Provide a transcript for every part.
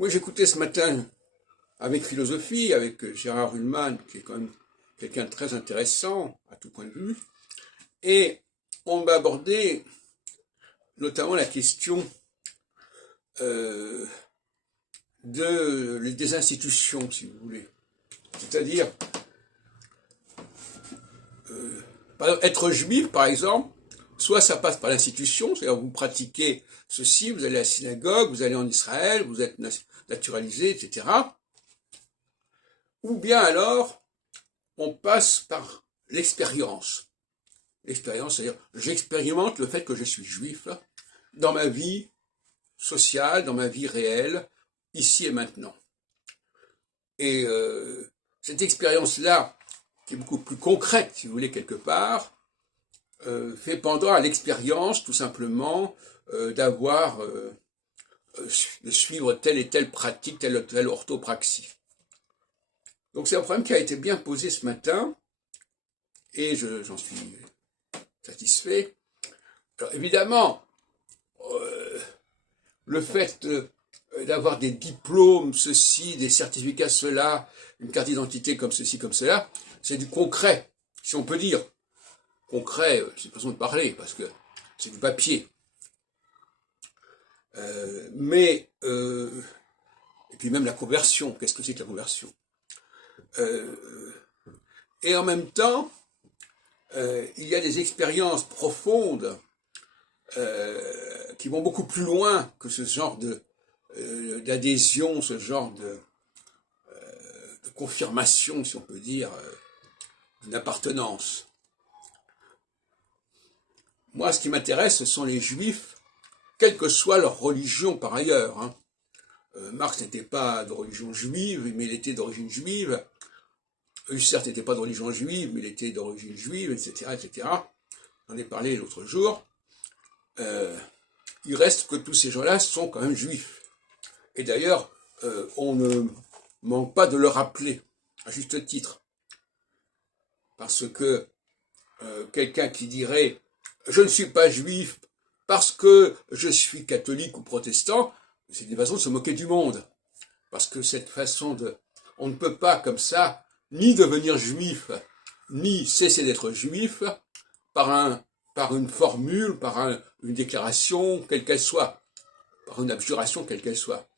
Oui, j'écoutais ce matin avec philosophie, avec Gérard Ullmann, qui est quand même quelqu'un de très intéressant à tout point de vue, et on m'a abordé notamment la question euh, des institutions, si vous voulez. C'est-à-dire, être juif, par exemple, soit ça passe par l'institution, c'est-à-dire vous pratiquez ceci, vous allez à la synagogue, vous allez en Israël, vous êtes naturalisé, etc. Ou bien alors, on passe par l'expérience. L'expérience, c'est-à-dire, j'expérimente le fait que je suis juif dans ma vie sociale, dans ma vie réelle, ici et maintenant. Et cette expérience-là, qui est beaucoup plus concrète, si vous voulez, quelque part, fait pendant à l'expérience, tout simplement, de suivre telle et telle pratique, telle ou telle orthopraxie. Donc c'est un problème qui a été bien posé ce matin, et j'en suis satisfait. Alors évidemment, le fait d'avoir des diplômes, ceci, des certificats, cela, une carte d'identité comme ceci, comme cela, c'est du concret, si on peut dire. Concret, c'est une façon de parler, parce que c'est du papier. Et puis même la conversion, qu'est-ce que c'est que la conversion? Et en même temps, il y a des expériences profondes qui vont beaucoup plus loin que ce genre d'adhésion, ce genre de confirmation, si on peut dire, d'une appartenance. Moi, ce qui m'intéresse, ce sont les juifs, quelle que soit leur religion par ailleurs. Hein. Marx n'était pas de religion juive, mais il était d'origine juive. Husserl n'était pas de religion juive, mais il était d'origine juive, etc., etc. J'en ai parlé l'autre jour. Il reste que tous ces gens-là sont quand même juifs. Et d'ailleurs, on ne manque pas de le rappeler, à juste titre. Parce que quelqu'un qui dirait « je ne suis pas juif parce que je suis catholique ou protestant », c'est une façon de se moquer du monde. Parce que cette façon de... On ne peut pas comme ça ni devenir juif, ni cesser d'être juif par une formule, par une déclaration, quelle qu'elle soit, par une abjuration, quelle qu'elle soit.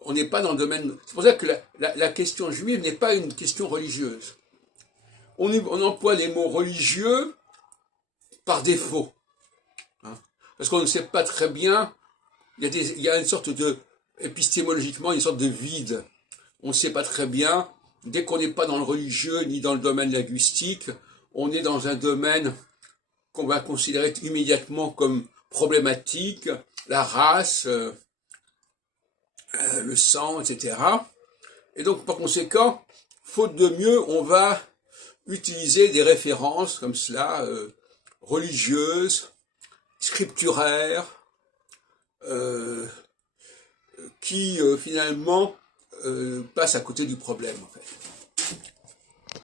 On n'est pas dans le domaine... C'est pour ça que la question juive n'est pas une question religieuse. On emploie les mots religieux par défaut. Hein, parce qu'on ne sait pas très bien, il y a une sorte de... épistémologiquement, une sorte de vide. On ne sait pas très bien, dès qu'on n'est pas dans le religieux, ni dans le domaine linguistique, on est dans un domaine qu'on va considérer immédiatement comme problématique, la race, le sang, etc. Et donc, par conséquent, faute de mieux, on va utiliser des références comme cela, religieuses, scripturaires, qui finalement passent à côté du problème, en fait.